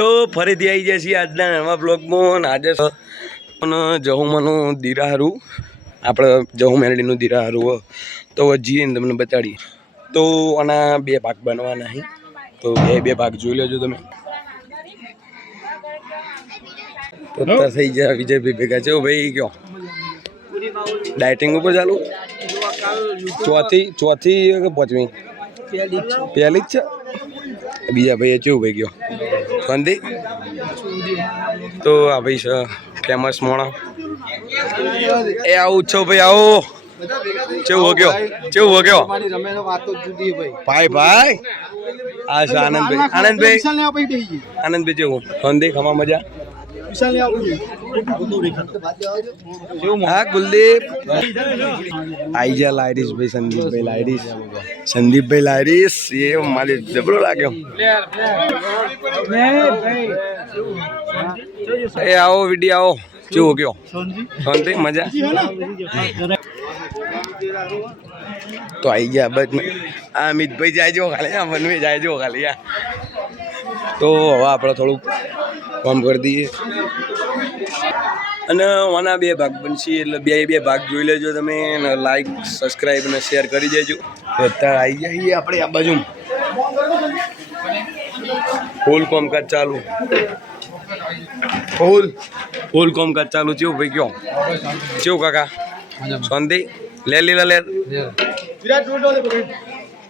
તો ફરીથી આવી જાય છે આજના નવા બ્લોગમાં. આજે જહુમાનું દીરાહારું આપણે જહુ મેરડીનું દીરાહારું તો જીએ ને તમને બતાડીએ. તો આના બે ભાગ બનવાના છે, તો બે ભાગ જોઈ લેજો તમે. તો થઈ જાય વિજયભાઈ ભેગા છે ભાઈ. કયો ડાયટિંગ ઉપર ચાલુ? ચોથી કે પાંચમી? પહેલી જ છે. બીજા ભાઈ કેવું ભાઈ ગયો શાંતિ? તો આ ભાઈ છે ફેમસ મોણા. એ આવું છો ભાઈ, આવો. કેવું હો ગયો? ભાઈ ભાઈ આ છે આનંદભાઈ. આનંદભાઈ કેવું શાંતિ? ખમા મજા? હા કુલદીપ આઈ જા. લાયરીશ ભાઈ, સંદીપભાઈ લાયરીશ. સંદીપભાઈ લાયરીશ એ મારે જબરો લાગ્યો. એ આવો વિડીયો આવો. કેવું કયો શાંતિ મજા? તો આઈ ગયા બસ. આ અમિતભાઈ જાય જો ખાલી, આ મનવી જાય જો ખાલી. તો હવે આપણે થોડુંક કામ કરી દઈએ અને આના બે ભાગ બનશે, એટલે બે ભાગ જોઈ લેજો તમે. લાઈક સબસ્ક્રાઈબ અને શેર કરી દેજો. તો અત્યારે આવી જઈએ આપણે આ બાજુ. ફૂલ કામકાજ ચાલુ, ફૂલ કામકાજ ચાલુ. કેવું ભાઈ કયો? કેવું કાકા શાંતિ? લે લીલા લે.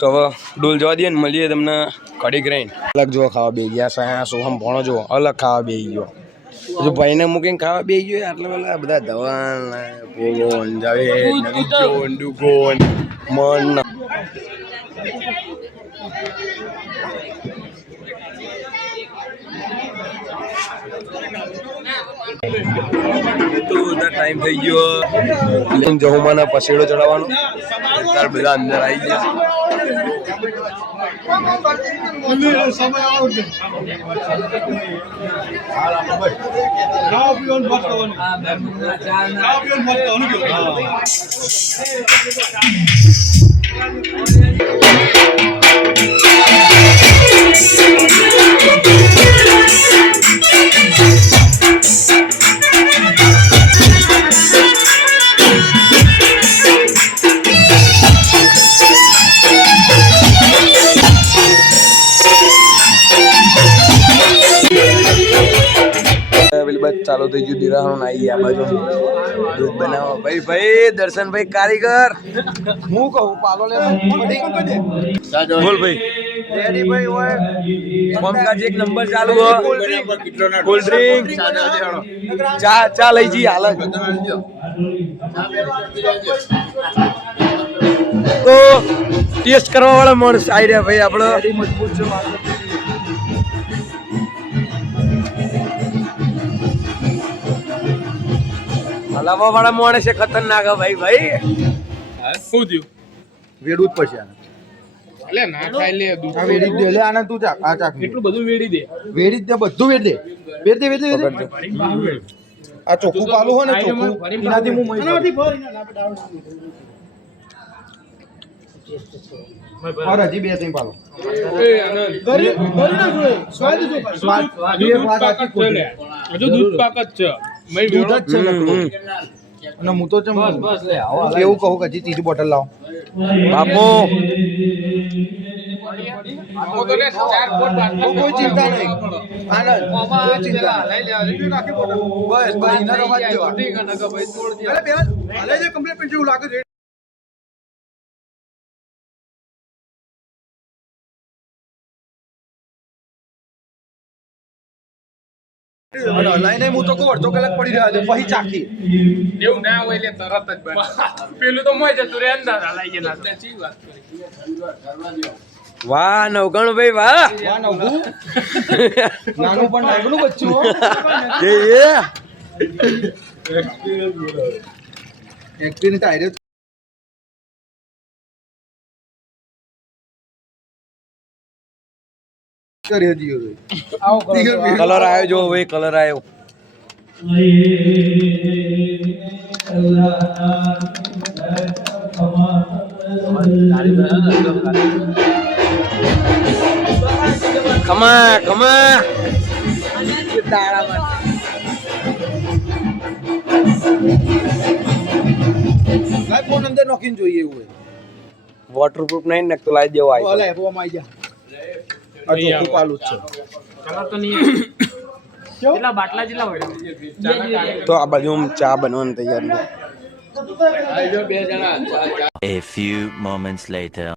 તો હવે ડોલ જવા દઈએ ને મળીએ તમને કઢી ગ્રાઈન્ડ. અલગ જો ખાવા બે ગયા સાયા સોહમ ભણો જો અલગ ખાવા બે ગયો. જો ભાઈને મૂકીને ખાવા બે ગયો આટલા પેલા બધા ધવાન ભોગોન જાવેદ નવીજોન ડુગોન મન. તો ટાઈમ થઈ ગયો જહુમાના પસેડો ચડાવવાનો. અત્યારે બધા અંદર આવી ગયા. ચાલુ થઈ ગયું દીરાહાનું. આવી આ બાજુ દૂધ બનાવો ભાઈ. ભાઈ દર્શનભાઈ કારીગર. હું કહું પાલો લે બોલ ભાઈ. કામકાજ એક નંબર ચાલુ. કોલ્ડ ડ્રિંક ચા લઈ જઈએ હાલ. તો ટેસ્ટ કરવા વાળા માણસ આવી રહ્યા ભાઈ આપણે. મજબૂત છે હલાવા વાળા માણસ છે ખતરનાક ભાઈ. ભાઈ શું થયું? વેડવું જ પડશે આને. અલે ના ખાઈ લે દૂધ. આ વેડી દે લે આને તું ચાક. આ ચાક એટલું બધું વેડી દે. વેડી દે બધું વેડી દે. વેડી દે. આ ચોખ્ખું પાલું હો ને ચોખ્ખું એનાથી હું મહી और हजी બે ત્રણ પાલો. એ આનંદ ગરી ના જોય સ્વાદ જો સ્વાદ એ વાત આખી ખોલે. હજુ દૂધ પાક જ છે. મે દૂધ જ છે નકરું. અને હું તો ચમ બસ લે આવો. કેવું કહું કે હજી ત્રીજી બોટલ લાવો બાપો. આમો તો લે ચાર બોટ બાટલો. કોઈ ચિંતા નહીં આનંદ. કોઈ ચિંતા લઈ લેવા લીધું નાખી બોટલ. બસ બસ ઇના રવા દેવા. ઠીક છે નકા ભાઈ તોડ દે. અરે પેલા હાલે જે કમ્પ્લીટ પણ જેવું લાગે. લાઈને હું તો કહું અડધો કલાક પડી રહ્યા છે પછી ચાખી. એવું ના હોય એટલે તરત જ બને. પેલું તો મોય જતું રે અંદર લાઈ ગયા. સાચી વાત કરી. વાહ નવગણ ભાઈ વાહ. વાહ નવગું નાનું પણ નાગનું બચ્ચું હો. એ એક્સપીરિયન્સ આયરે કલર આવ્યો જો ભાઈ. કલર આવ્યો. ખમા ખમા ફોન અંદર નોખીને જોઈએ એવું વોટરપ્રૂફ નહીં ને તો લાવી દેવો હોય. ઓલે આવી જા. આ ચોખ્ખું પાલું જ છે. કલર તો નહીં કેટલા બાટલા જેટલા હોય તો આ બાજુ ચા બનવાની તૈયારી. A few moments later.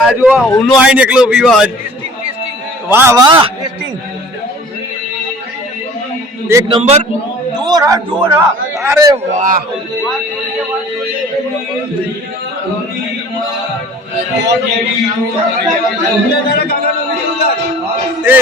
આ જો ઊનો આઈને એકલો પીવા. વાહ વાહ, એક નંબર. જોર હા. અરે વાહ. એ